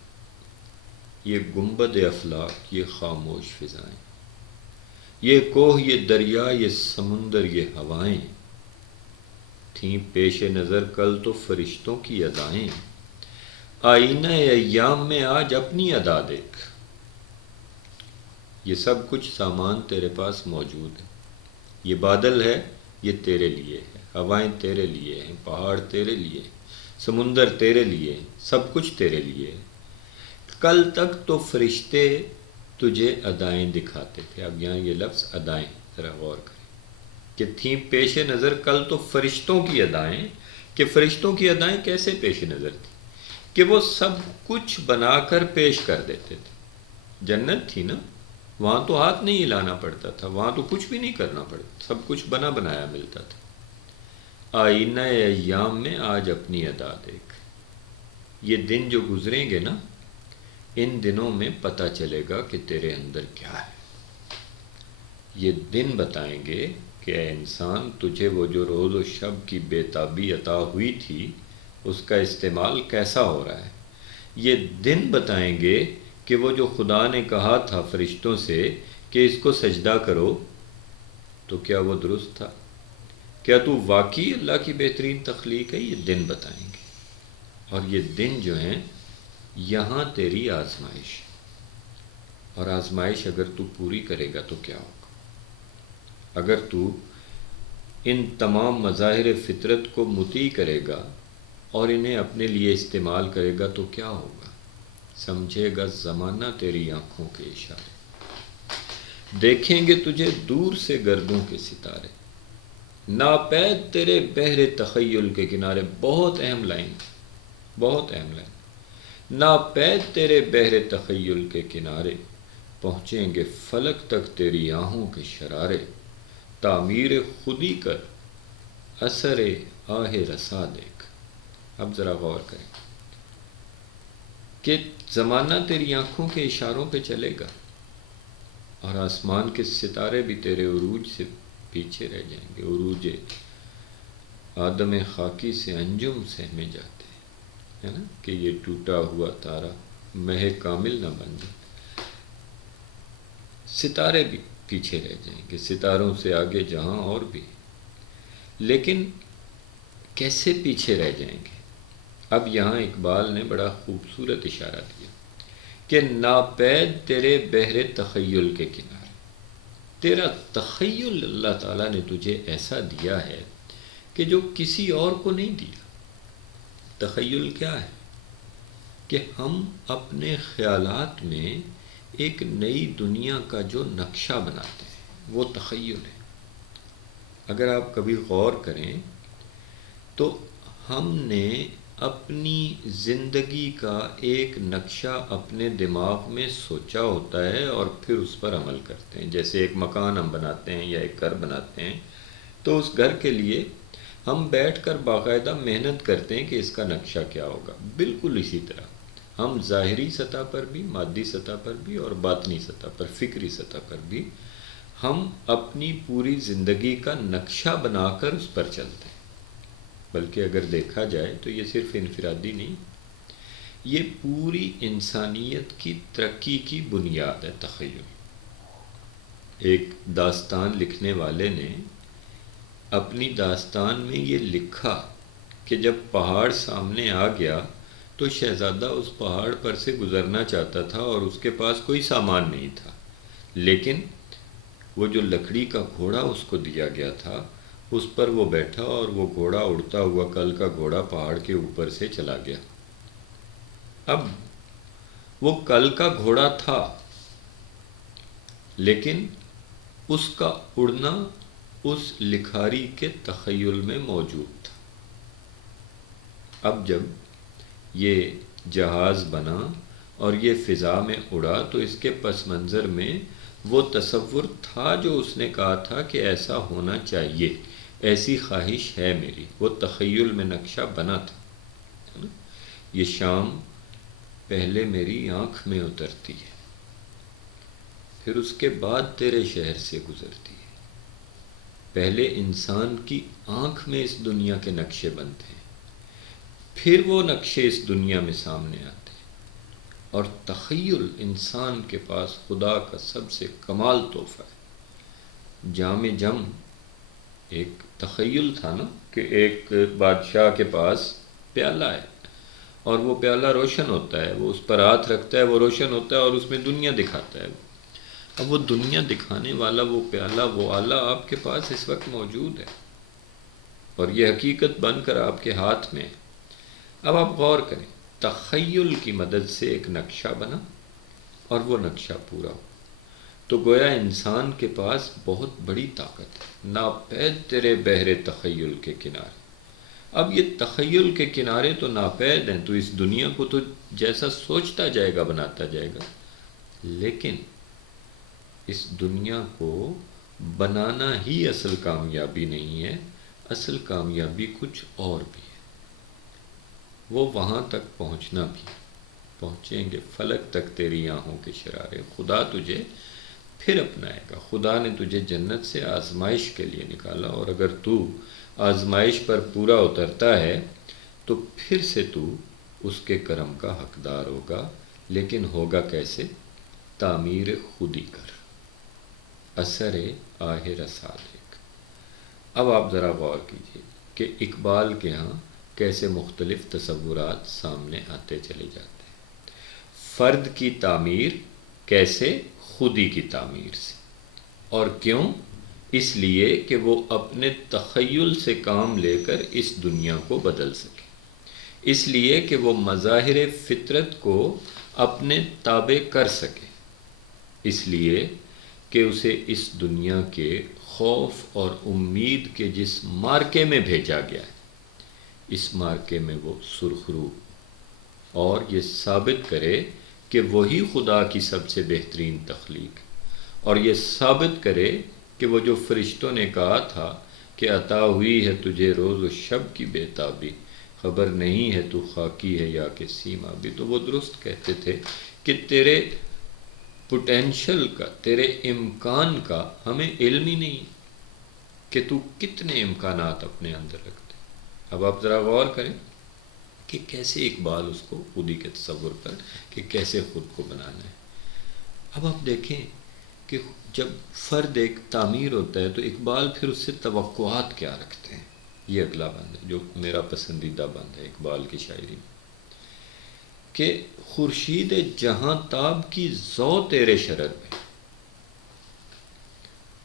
یہ گنبد افلاک، یہ خاموش فضائیں، یہ کوہ، یہ دریا، یہ سمندر، یہ ہوائیں تھیں پیش نظر کل تو فرشتوں کی ادائیں، آئینہ ایام میں آج اپنی ادا دیکھ۔ یہ سب کچھ سامان تیرے پاس موجود ہے، یہ بادل ہے یہ تیرے لیے ہے، ہوائیں تیرے لیے ہیں، پہاڑ تیرے لیے ہیں، سمندر تیرے لیے ہیں، سب کچھ تیرے لیے ہے۔ کل تک تو فرشتے تجھے ادائیں دکھاتے تھے۔ اب یہاں یہ لفظ ادائیں ذرا غور کریں کہ تھیں پیش نظر کل تو فرشتوں کی ادائیں، کہ فرشتوں کی ادائیں کیسے پیش نظر تھی کہ وہ سب کچھ بنا کر پیش کر دیتے تھے۔ جنت تھی نا، وہاں تو ہاتھ نہیں ہلانا پڑتا تھا، وہاں تو کچھ بھی نہیں کرنا پڑتا، سب کچھ بنا بنایا ملتا تھا۔ آئینہ ایام میں آج اپنی ادا دیکھ۔ یہ دن جو گزریں گے نا، ان دنوں میں پتہ چلے گا کہ تیرے اندر کیا ہے۔ یہ دن بتائیں گے کہ اے انسان، تجھے وہ جو روز و شب کی بے تابی عطا ہوئی تھی اس کا استعمال کیسا ہو رہا ہے۔ یہ دن بتائیں گے کہ وہ جو خدا نے کہا تھا فرشتوں سے کہ اس کو سجدہ کرو، تو کیا وہ درست تھا؟ کیا تو واقعی اللہ کی بہترین تخلیق ہے؟ یہ دن بتائیں گے۔ اور یہ دن جو ہیں، یہاں تیری آزمائش، اور آزمائش اگر تو پوری کرے گا تو کیا ہوگا؟ اگر تو ان تمام مظاہر فطرت کو مطیع کرے گا اور انہیں اپنے لیے استعمال کرے گا تو کیا ہوگا؟ سمجھے گا زمانہ تیری آنکھوں کے اشارے، دیکھیں گے تجھے دور سے گردوں کے ستارے، ناپید تیرے بحر تخیل کے کنارے۔ بہت اہم لائن، بہت اہم لائن۔ ناپید تیرے بحر تخیل کے کنارے، پہنچیں گے فلک تک تیری آہوں کے شرارے، تعمیر خودی کر اثر آہ رسا دیکھ۔ اب ذرا غور کریں کہ زمانہ تیری آنکھوں کے اشاروں پہ چلے گا، اور آسمان کے ستارے بھی تیرے عروج سے پیچھے رہ جائیں گے۔ عروج آدم خاکی سے انجم سہمے جاتے ہیں، ہے نا، کہ یہ ٹوٹا ہوا تارا مہ کامل نہ بن جائے۔ ستارے بھی پیچھے رہ جائیں گے، ستاروں سے آگے جہاں اور بھی، لیکن کیسے پیچھے رہ جائیں گے؟ اب یہاں اقبال نے بڑا خوبصورت اشارہ دیا کہ ناپید تیرے بحر تخیل کے کنارے۔ تیرا تخیل اللہ تعالیٰ نے تجھے ایسا دیا ہے کہ جو کسی اور کو نہیں دیا۔ تخیل کیا ہے؟ کہ ہم اپنے خیالات میں ایک نئی دنیا کا جو نقشہ بناتے ہیں، وہ تخیل ہے۔ اگر آپ کبھی غور کریں تو ہم نے اپنی زندگی کا ایک نقشہ اپنے دماغ میں سوچا ہوتا ہے اور پھر اس پر عمل کرتے ہیں. جیسے ایک مکان ہم بناتے ہیں یا ایک گھر بناتے ہیں تو اس گھر کے لیے ہم بیٹھ کر باقاعدہ محنت کرتے ہیں کہ اس کا نقشہ کیا ہوگا. بالکل اسی طرح ہم ظاہری سطح پر بھی، مادی سطح پر بھی اور باطنی سطح پر، فکری سطح پر بھی ہم اپنی پوری زندگی کا نقشہ بنا کر اس پر چلتے ہیں. بلکہ اگر دیکھا جائے تو یہ صرف انفرادی نہیں، یہ پوری انسانیت کی ترقی کی بنیاد ہے تخیل. ایک داستان لکھنے والے نے اپنی داستان میں یہ لکھا کہ جب پہاڑ سامنے آ گیا تو شہزادہ اس پہاڑ پر سے گزرنا چاہتا تھا اور اس کے پاس کوئی سامان نہیں تھا، لیکن وہ جو لکڑی کا گھوڑا اس کو دیا گیا تھا اس پر وہ بیٹھا اور وہ گھوڑا اڑتا ہوا کل کا گھوڑا پہاڑ کے اوپر سے چلا گیا. اب وہ کل کا گھوڑا تھا لیکن اس کا اڑنا اس لکھاری کے تخیل میں موجود تھا. اب جب یہ جہاز بنا اور یہ فضا میں اڑا تو اس کے پس منظر میں وہ تصور تھا جو اس نے کہا تھا کہ ایسا ہونا چاہیے، ایسی خواہش ہے میری. وہ تخیل میں نقشہ بنا تھا. یہ شام پہلے میری آنکھ میں اترتی ہے، پھر اس کے بعد تیرے شہر سے گزرتی ہے. پہلے انسان کی آنکھ میں اس دنیا کے نقشے بنتے ہیں، پھر وہ نقشے اس دنیا میں سامنے آتے ہیں. اور تخیل انسان کے پاس خدا کا سب سے کمال تحفہ ہے. جام جم ایک تخیل تھا نا کہ ایک بادشاہ کے پاس پیالہ ہے اور وہ پیالہ روشن ہوتا ہے، وہ اس پر ہاتھ رکھتا ہے، وہ روشن ہوتا ہے اور اس میں دنیا دکھاتا ہے. اب وہ دنیا دکھانے والا وہ پیالہ، وہ آلہ آپ کے پاس اس وقت موجود ہے اور یہ حقیقت بن کر آپ کے ہاتھ میں ہے. اب آپ غور کریں، تخیل کی مدد سے ایک نقشہ بنا اور وہ نقشہ پورا ہو. تو گویا انسان کے پاس بہت بڑی طاقت ہے، ناپید تیرے بحر تخیل کے کنارے. اب یہ تخیل کے کنارے تو ناپید ہیں، تو اس دنیا کو تو جیسا سوچتا جائے گا بناتا جائے گا، لیکن اس دنیا کو بنانا ہی اصل کامیابی نہیں ہے. اصل کامیابی کچھ اور بھی ہے، وہ وہاں تک پہنچنا بھی. پہنچیں گے فلک تک تیری آنکھوں کے شرارے. خدا تجھے پھر اپنائے گا. خدا نے تجھے جنت سے آزمائش کے لیے نکالا، اور اگر تو آزمائش پر پورا اترتا ہے تو پھر سے تو اس کے کرم کا حقدار ہوگا. لیکن ہوگا کیسے؟ تعمیر خودی کر، اثر آہ رسا دیکھ. اب آپ ذرا غور کیجئے کہ اقبال کے ہاں کیسے مختلف تصورات سامنے آتے چلے جاتے ہیں. فرد کی تعمیر کیسے؟ خودی کی تعمیر سے. اور کیوں؟ اس لیے کہ وہ اپنے تخیل سے کام لے کر اس دنیا کو بدل سکے. اس لیے کہ وہ مظاہر فطرت کو اپنے تابع کر سکے. اس لیے کہ اسے اس دنیا کے خوف اور امید کے جس مارکے میں بھیجا گیا ہے، اس مارکے میں وہ سرخرو اور یہ ثابت کرے کہ وہی خدا کی سب سے بہترین تخلیق، اور یہ ثابت کرے کہ وہ جو فرشتوں نے کہا تھا کہ عطا ہوئی ہے تجھے روز و شب کی بےتابی، خبر نہیں ہے تو خاکی ہے یا کہ سیما بھی. تو وہ درست کہتے تھے کہ تیرے پوٹینشل کا، تیرے امکان کا ہمیں علم ہی نہیں کہ تو کتنے امکانات اپنے اندر رکھتے. اب آپ ذرا غور کریں کہ کیسے اقبال اس کو خودی کے تصور پر کہ کیسے خود کو بنانا ہے. اب آپ دیکھیں کہ جب فرد ایک تعمیر ہوتا ہے تو اقبال پھر اس سے توقعات کیا رکھتے ہیں. یہ اگلا بند ہے جو میرا پسندیدہ بند ہے اقبال کی شاعری میں، کہ خورشید جہاں تاب کی ذو تیرے شرر میں.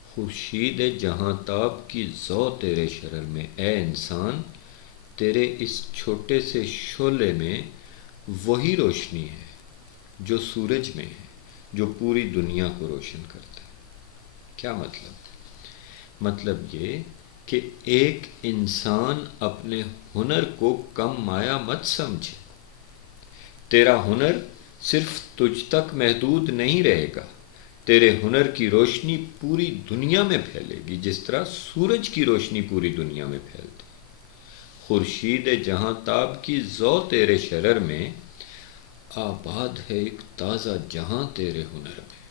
خورشید جہاں تاب کی ذو تیرے شرر میں. اے انسان، تیرے اس چھوٹے سے شعلے میں وہی روشنی ہے جو سورج میں ہے، جو پوری دنیا کو روشن کرتا ہے. کیا مطلب؟ مطلب یہ کہ ایک انسان اپنے ہنر کو کم مایہ مت سمجھے. تیرا ہنر صرف تجھ تک محدود نہیں رہے گا. تیرے ہنر کی روشنی پوری دنیا میں پھیلے گی جس طرح سورج کی روشنی پوری دنیا میں پھیلتی. خورشید جہاں تاب کی ذو تیرے شرر میں، آباد ہے ایک تازہ جہاں تیرے ہنر میں.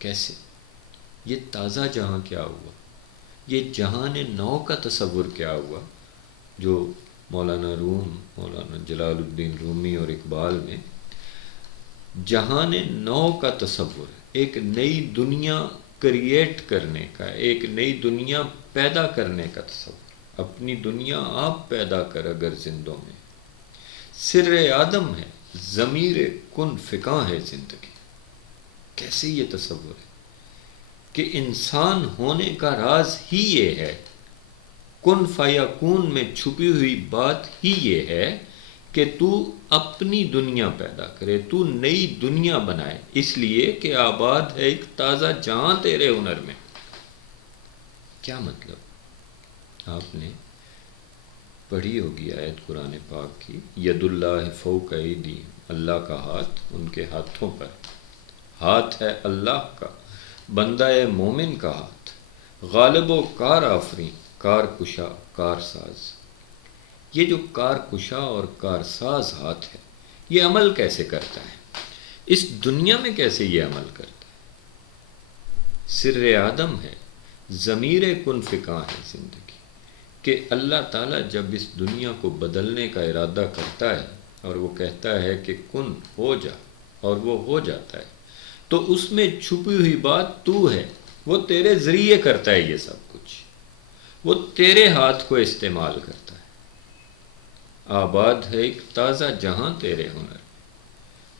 کیسے؟ یہ تازہ جہاں کیا ہوا؟ یہ جہان نو کا تصور کیا ہوا جو مولانا جلال الدین رومی اور اقبال میں جہان نو کا تصور، ایک نئی دنیا کریٹ کرنے کا، ایک نئی دنیا پیدا کرنے کا تصور. اپنی دنیا آپ پیدا کر اگر زندوں میں. سر آدم ہے، ضمیر کن فکاں ہے زندگی. کیسے یہ تصور ہے کہ انسان ہونے کا راز ہی یہ ہے، کن فیکون میں چھپی ہوئی بات ہی یہ ہے کہ تو اپنی دنیا پیدا کرے، تو نئی دنیا بنائے، اس لیے کہ آباد ہے ایک تازہ جہاں تیرے ہنر میں. کیا مطلب؟ آپ نے پڑھی ہوگی آیت قرآن پاک کی، ید اللہ فوق ایدیہم، اللہ کا ہاتھ ان کے ہاتھوں پر. ہاتھ ہے اللہ کا، بندہ مومن کا ہاتھ، غالب و کار آفریں، کار کشا کار ساز. یہ جو کار کشا اور کار ساز ہاتھ ہے، یہ عمل کیسے کرتا ہے؟ اس دنیا میں کیسے یہ عمل کرتا ہے؟ سر آدم ہے، ضمیر کن فکاں ہے زندگی. کہ اللہ تعالیٰ جب اس دنیا کو بدلنے کا ارادہ کرتا ہے اور وہ کہتا ہے کہ کن ہو جا، اور وہ ہو جاتا ہے، تو اس میں چھپی ہوئی بات تو ہے. وہ تیرے ذریعے کرتا ہے یہ سب کچھ، وہ تیرے ہاتھ کو استعمال کرتا ہے. آباد ہے ایک تازہ جہاں تیرے ہنر.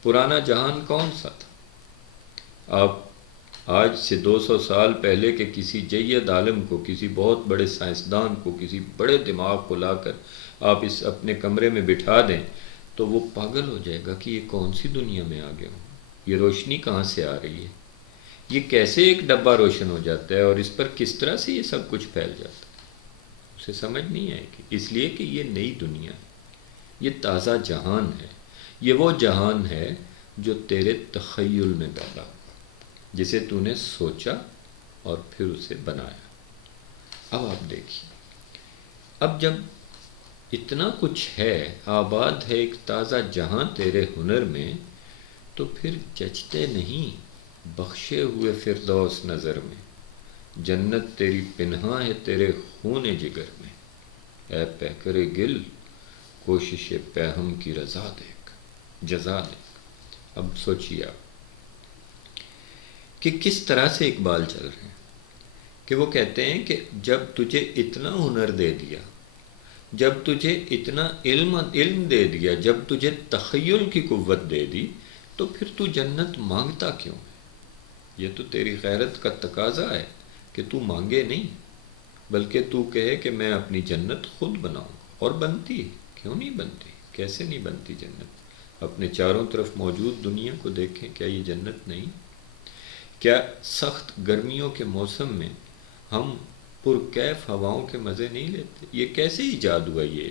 پرانا جہان کون سا تھا؟ آپ آج سے 200 سال پہلے کے کسی جید عالم کو، کسی بہت بڑے سائنسدان کو، کسی بڑے دماغ کو لا کر آپ اس اپنے کمرے میں بٹھا دیں تو وہ پاگل ہو جائے گا کہ یہ کون سی دنیا میں آ گیا ہوں، یہ روشنی کہاں سے آ رہی ہے، یہ کیسے ایک ڈبہ روشن ہو جاتا ہے اور اس پر کس طرح سے یہ سب کچھ پھیل جاتا ہے. اسے سمجھ نہیں آئے گی، اس لیے کہ یہ نئی دنیا ہے، یہ تازہ جہان ہے. یہ وہ جہان ہے جو تیرے تخیل میں پیدا ہوا، جسے تو نے سوچا اور پھر اسے بنایا. اب آپ دیکھیے، اب جب اتنا کچھ ہے، آباد ہے ایک تازہ جہاں تیرے ہنر میں، تو پھر جچتے نہیں بخشے ہوئے فردوس نظر میں. جنت تیری پنہاں ہے تیرے خون جگر میں. اے پیکر گل کوشش پیہم کی رضا دیکھ، جزا دیکھ. اب سوچیے آپ کہ کس طرح سے اقبال چل رہے ہیں کہ وہ کہتے ہیں کہ جب تجھے اتنا ہنر دے دیا، جب تجھے اتنا علم دے دیا، جب تجھے تخیل کی قوت دے دی، تو پھر تو جنت مانگتا کیوں ہے؟ یہ تو تیری غیرت کا تقاضا ہے کہ تو مانگے نہیں، بلکہ تو کہے کہ میں اپنی جنت خود بناؤں. اور بنتی ہے، کیوں نہیں بنتی؟ کیسے نہیں بنتی جنت؟ اپنے چاروں طرف موجود دنیا کو دیکھیں، کیا یہ جنت نہیں؟ کیا سخت گرمیوں کے موسم میں ہم پرکیف ہواؤں کے مزے نہیں لیتے؟ یہ کیسے ایجاد ہوا یہ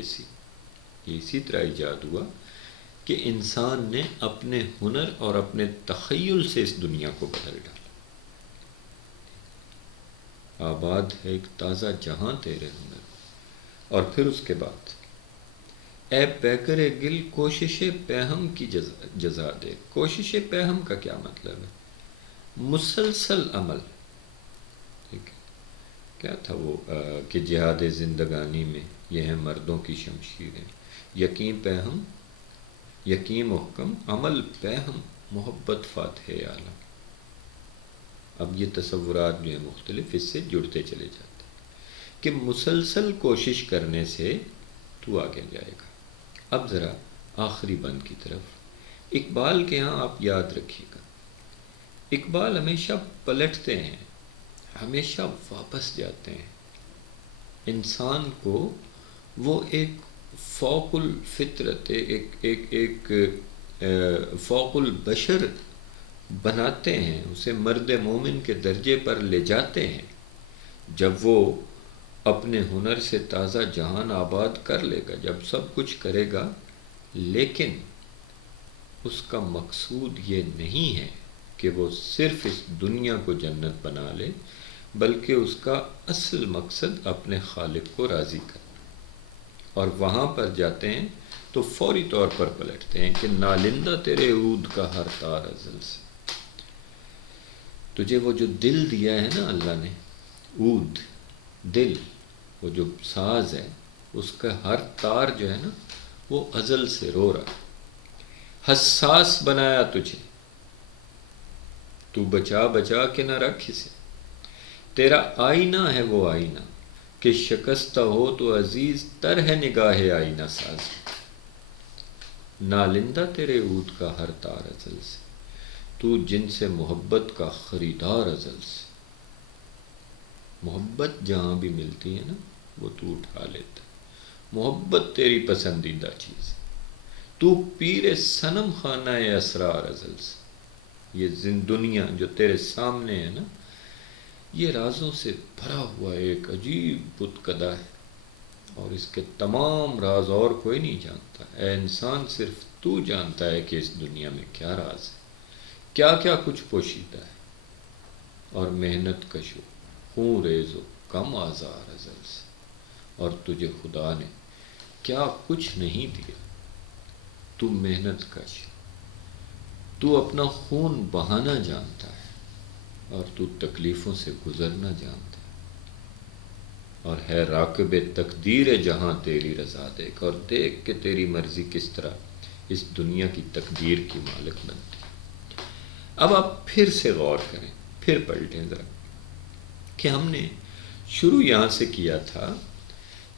اسی طرح ایجاد ہوا کہ انسان نے اپنے ہنر اور اپنے تخیل سے اس دنیا کو بدل ڈالا. آباد ہے ایک تازہ جہاں تیرے ہنر. اور پھر اس کے بعد اے پیکر گل کوشش پیہم کی جزا دے. کوشش پیہم کا کیا مطلب ہے؟ مسلسل عمل. ٹھیک ہے، کیا تھا وہ کہ جہاد زندگانی میں یہ ہیں مردوں کی شمشیریں، یقین پیہم، یقین محکم، عمل پیہم، محبت فاتح عالم. اب یہ تصورات جو ہیں مختلف اس سے جڑتے چلے جاتے ہیں کہ مسلسل کوشش کرنے سے تو آگے جائے گا. اب ذرا آخری بند کی طرف اقبال کے ہاں آپ یاد رکھیے گا، اقبال ہمیشہ پلٹتے ہیں، ہمیشہ واپس جاتے ہیں. انسان کو وہ ایک فوق الفطرت، ایک فوق البشر بناتے ہیں، اسے مرد مومن کے درجے پر لے جاتے ہیں. جب وہ اپنے ہنر سے تازہ جہان آباد کر لے گا، جب سب کچھ کرے گا، لیکن اس کا مقصود یہ نہیں ہے کہ وہ صرف اس دنیا کو جنت بنا لے، بلکہ اس کا اصل مقصد اپنے خالق کو راضی کرنا۔ اور وہاں پر جاتے ہیں تو فوری طور پر پلٹتے ہیں کہ نالندہ تیرے عود کا ہر تار ازل سے۔ تجھے وہ جو دل دیا ہے نا اللہ نے، عود دل، وہ جو ساز ہے، اس کا ہر تار جو ہے نا وہ ازل سے رو رہا۔ حساس بنایا تجھے، تو بچا بچا کے نہ رکھ اسے۔ تیرا آئینہ ہے وہ آئینہ کہ شکستہ ہو تو عزیز تر ہے نگاہ آئینہ ساز۔ نالندہ تیرے عود کا ہر تار ازل سے، تو جن سے محبت کا خریدار ازل سے۔ محبت جہاں بھی ملتی ہے نا وہ تو اٹھا لیتا ہے۔ محبت تیری پسندیدہ چیز ہے، تو پیر صنم خانہ اسرار ازل سے۔ یہ دنیا جو تیرے سامنے ہے نا، یہ رازوں سے بھرا ہوا ایک عجیب بت کدہ ہے، اور اس کے تمام راز اور کوئی نہیں جانتا۔ اے انسان، صرف تو جانتا ہے کہ اس دنیا میں کیا راز ہے، کیا کیا کچھ پوشیدہ ہے۔ اور محنت کشو، خون ریز و کم آزار ازل سے، اور تجھے خدا نے کیا کچھ نہیں دیا۔ تو محنت کش، تو اپنا خون بہانا جانتا ہے، اور تو تکلیفوں سے گزرنا جانتا ہے۔ اور ہے راکب تقدیر جہاں تیری رضا دیکھ، اور دیکھ کہ تیری مرضی کس طرح اس دنیا کی تقدیر کی مالک بنتی ہے۔ اب آپ پھر سے غور کریں، پھر پلٹیں ذرا، کہ ہم نے شروع یہاں سے کیا تھا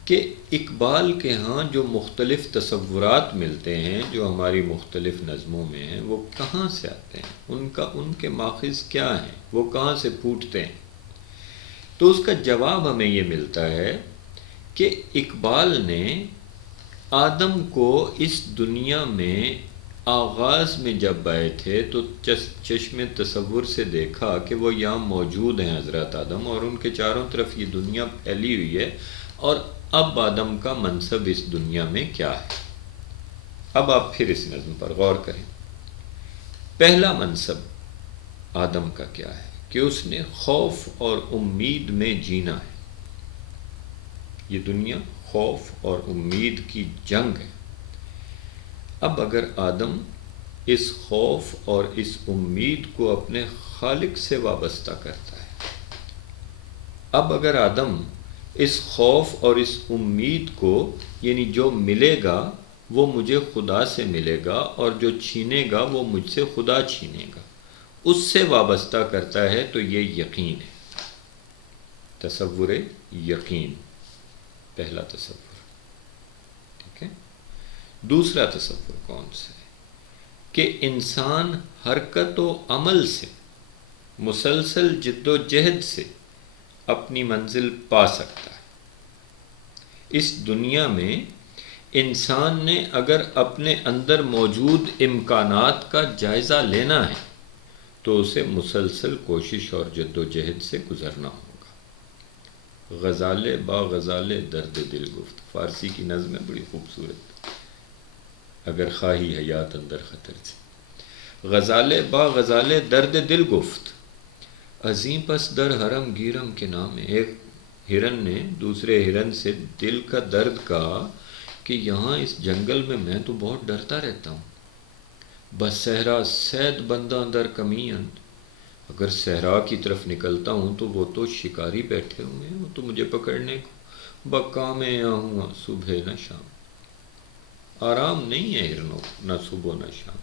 کہ اقبال کے ہاں جو مختلف تصورات ملتے ہیں، جو ہماری مختلف نظموں میں ہیں، وہ کہاں سے آتے ہیں، ان کے ماخذ کیا ہیں، وہ کہاں سے پھوٹتے ہیں۔ تو اس کا جواب ہمیں یہ ملتا ہے کہ اقبال نے آدم کو اس دنیا میں آغاز میں جب آئے تھے تو چشم تصور سے دیکھا کہ وہ یہاں موجود ہیں حضرت آدم، اور ان کے چاروں طرف یہ دنیا پھیلی ہوئی ہے، اور اب آدم کا منصب اس دنیا میں کیا ہے۔ اب آپ پھر اس نظم پر غور کریں۔ پہلا منصب آدم کا کیا ہے کہ اس نے خوف اور امید میں جینا ہے۔ یہ دنیا خوف اور امید کی جنگ ہے۔ اب اگر آدم اس خوف اور اس امید کو اپنے خالق سے وابستہ کرتا ہے، اب اگر آدم اس خوف اور اس امید کو، یعنی جو ملے گا وہ مجھے خدا سے ملے گا، اور جو چھینے گا وہ مجھ سے خدا چھینے گا، اس سے وابستہ کرتا ہے، تو یہ یقین ہے۔ تصور یقین، پہلا تصور، ٹھیک ہے۔ دوسرا تصور کون سا ہے کہ انسان حرکت و عمل سے، مسلسل جد و جہد سے اپنی منزل پا سکتا ہے۔ اس دنیا میں انسان نے اگر اپنے اندر موجود امکانات کا جائزہ لینا ہے تو اسے مسلسل کوشش اور جد و جہد سے گزرنا ہوگا۔ غزالِ با غزالِ درد دل گفت، فارسی کی نظم ہے بڑی خوبصورت، اگر خواہی حیات اندر خطر سے۔ غزالِ با غزالِ درد دل گفت، عظیم پس در حرم گیرم کے نام ہے۔ ایک ہرن نے دوسرے ہرن سے دل کا درد کہا کہ یہاں اس جنگل میں تو بہت ڈرتا رہتا ہوں۔ بس صحرا سید بندہ در کمین، اگر صحرا کی طرف نکلتا ہوں تو وہ تو شکاری بیٹھے ہوئے ہیں، وہ تو مجھے پکڑنے کو بکام آؤں صبح نہ شام۔ آرام نہیں ہے ہرنوں، نہ صبح نہ شام۔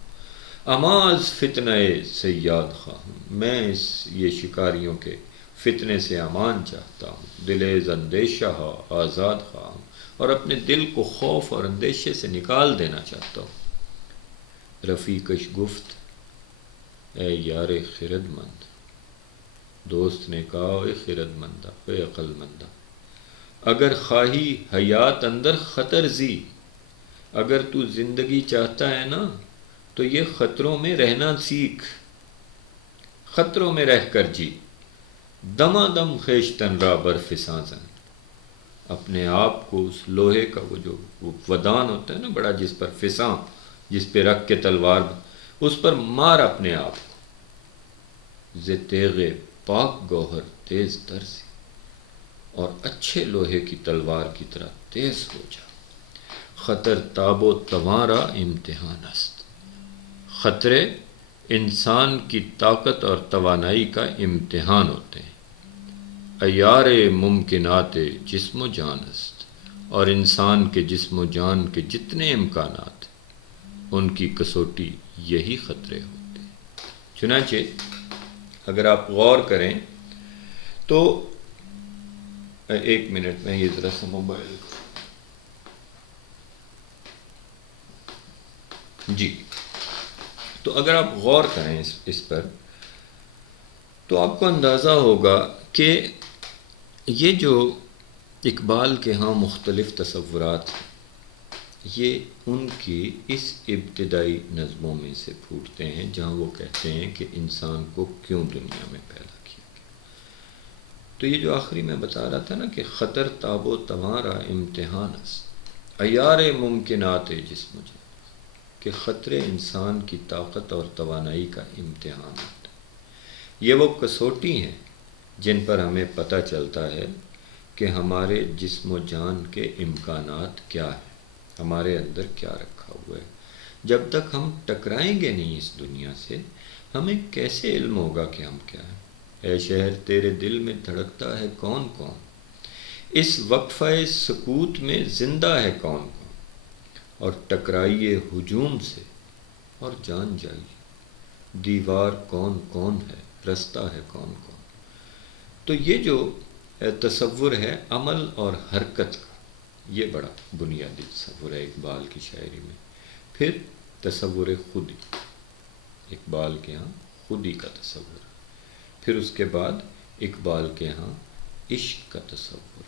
اماز فتنہ صیاد خواہوں، میں یہ شکاریوں کے فتنے سے امان چاہتا ہوں۔ دل اندیشہ آزاد خواہوں، اور اپنے دل کو خوف اور اندیشے سے نکال دینا چاہتا ہوں۔ رفیقش گفت، اے یار خرد مند، دوست نے کہا اے خرد مندہ، اے عقل مندہ، اگر خواہی حیات اندر خطر زی، اگر تو زندگی چاہتا ہے نا تو یہ خطروں میں رہنا سیکھ، خطروں میں رہ کر جی۔ دما دم خیشتن را برف سازن، اپنے آپ کو اس لوہے کا وہ ودان ہوتا ہے نا بڑا، جس پر فساں، جس پہ رکھ کے تلوار، اس پر مار اپنے آپ کو، ز تیغ پاک گوہر تیز تر سے، اور اچھے لوہے کی تلوار کی طرح تیز ہو جا۔ خطر تاب و تمہارا امتحان است، خطرے انسان کی طاقت اور توانائی کا امتحان ہوتے ہیں۔ عیار ممکنات جسم و جان است، اور انسان کے جسم و جان کے جتنے امکانات ان کی کسوٹی یہی خطرے ہوتے ہیں۔ چنانچہ اگر آپ غور کریں تو ایک منٹ میں یہ ذرا سا موبائل جی، تو اگر آپ غور کریں اس پر تو آپ کو اندازہ ہوگا کہ یہ جو اقبال کے ہاں مختلف تصورات ہیں، یہ ان کی اس ابتدائی نظموں میں سے پھوٹتے ہیں جہاں وہ کہتے ہیں کہ انسان کو کیوں دنیا میں پیدا کیا گیا۔ تو یہ جو آخری میں بتا رہا تھا نا کہ خطر تاب و تمہارا امتحان است، عیار ممکنات جسم و جان، کہ خطرے انسان کی طاقت اور توانائی کا امتحان ہوتا ہے۔ یہ وہ کسوٹی ہیں جن پر ہمیں پتہ چلتا ہے کہ ہمارے جسم و جان کے امکانات کیا ہیں، ہمارے اندر کیا رکھا ہوا ہے۔ جب تک ہم ٹکرائیں گے نہیں اس دنیا سے، ہمیں کیسے علم ہوگا کہ ہم کیا ہیں؟ اے شہر تیرے دل میں دھڑکتا ہے کون کون، اس وقفہ سکوت میں زندہ ہے کون کون، اور ٹکرائیے ہجوم سے اور جان جائیے، دیوار کون کون ہے، رستہ ہے کون کون۔ تو یہ جو تصور ہے عمل اور حرکت کا، یہ بڑا بنیادی تصور ہے اقبال کی شاعری میں۔ پھر تصور خودی، اقبال کے ہاں خودی کا تصور، پھر اس کے بعد اقبال کے ہاں عشق کا تصور،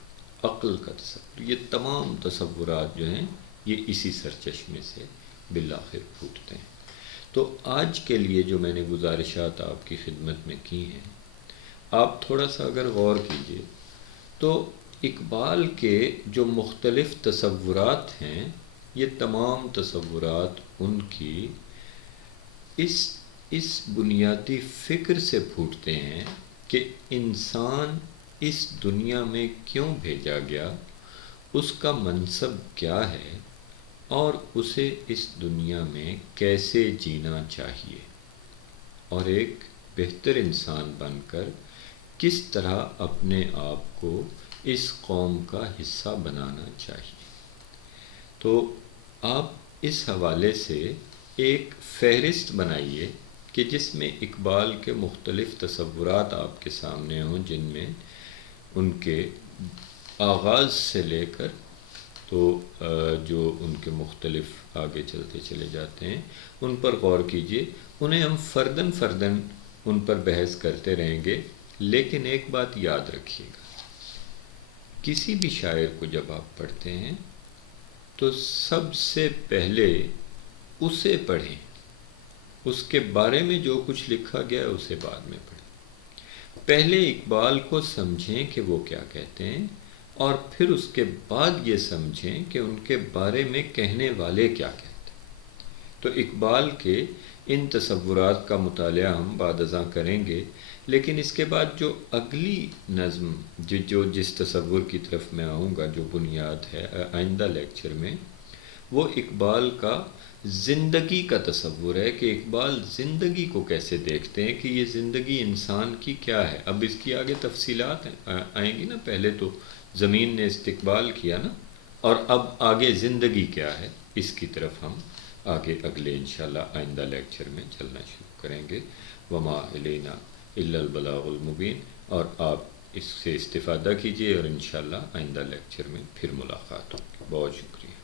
عقل کا تصور، یہ تمام تصورات جو ہیں یہ اسی سرچشمے سے بالآخر پھوٹتے ہیں۔ تو آج کے لیے جو میں نے گزارشات آپ کی خدمت میں کی ہیں، آپ تھوڑا سا اگر غور کیجئے تو اقبال کے جو مختلف تصورات ہیں، یہ تمام تصورات ان کی اس بنیادی فکر سے پھوٹتے ہیں کہ انسان اس دنیا میں کیوں بھیجا گیا، اس کا منصب کیا ہے، اور اسے اس دنیا میں کیسے جینا چاہیے، اور ایک بہتر انسان بن کر کس طرح اپنے آپ کو اس قوم کا حصہ بنانا چاہیے۔ تو آپ اس حوالے سے ایک فہرست بنائیے کہ جس میں اقبال کے مختلف تصورات آپ کے سامنے ہوں، جن میں ان کے آغاز سے لے کر تو جو ان کے مختلف آگے چلتے چلے جاتے ہیں، ان پر غور کیجئے۔ انہیں ہم فرداً فرداً ان پر بحث کرتے رہیں گے، لیکن ایک بات یاد رکھیے گا، کسی بھی شاعر کو جب آپ پڑھتے ہیں تو سب سے پہلے اسے پڑھیں، اس کے بارے میں جو کچھ لکھا گیا ہے اسے بعد میں پڑھیں۔ پہلے اقبال کو سمجھیں کہ وہ کیا کہتے ہیں، اور پھر اس کے بعد یہ سمجھیں کہ ان کے بارے میں کہنے والے کیا کہتے ہیں۔ تو اقبال کے ان تصورات کا مطالعہ ہم بعد ازاں کریں گے، لیکن اس کے بعد جو اگلی نظم جو جس تصور کی طرف میں آؤں گا، جو بنیاد ہے آئندہ لیکچر میں، وہ اقبال کا زندگی کا تصور ہے کہ اقبال زندگی کو کیسے دیکھتے ہیں، کہ یہ زندگی انسان کی کیا ہے۔ اب اس کی آگے تفصیلات آئیں گی نا، پہلے تو زمین نے استقبال کیا نا، اور اب آگے زندگی کیا ہے، اس کی طرف ہم آگے اگلے انشاءاللہ آئندہ لیکچر میں چلنا شروع کریں گے۔ وما الینا الا البلاغ المبین، اور آپ اس سے استفادہ کیجئے، اور انشاءاللہ آئندہ لیکچر میں پھر ملاقات ہوگی۔ بہت شکریہ۔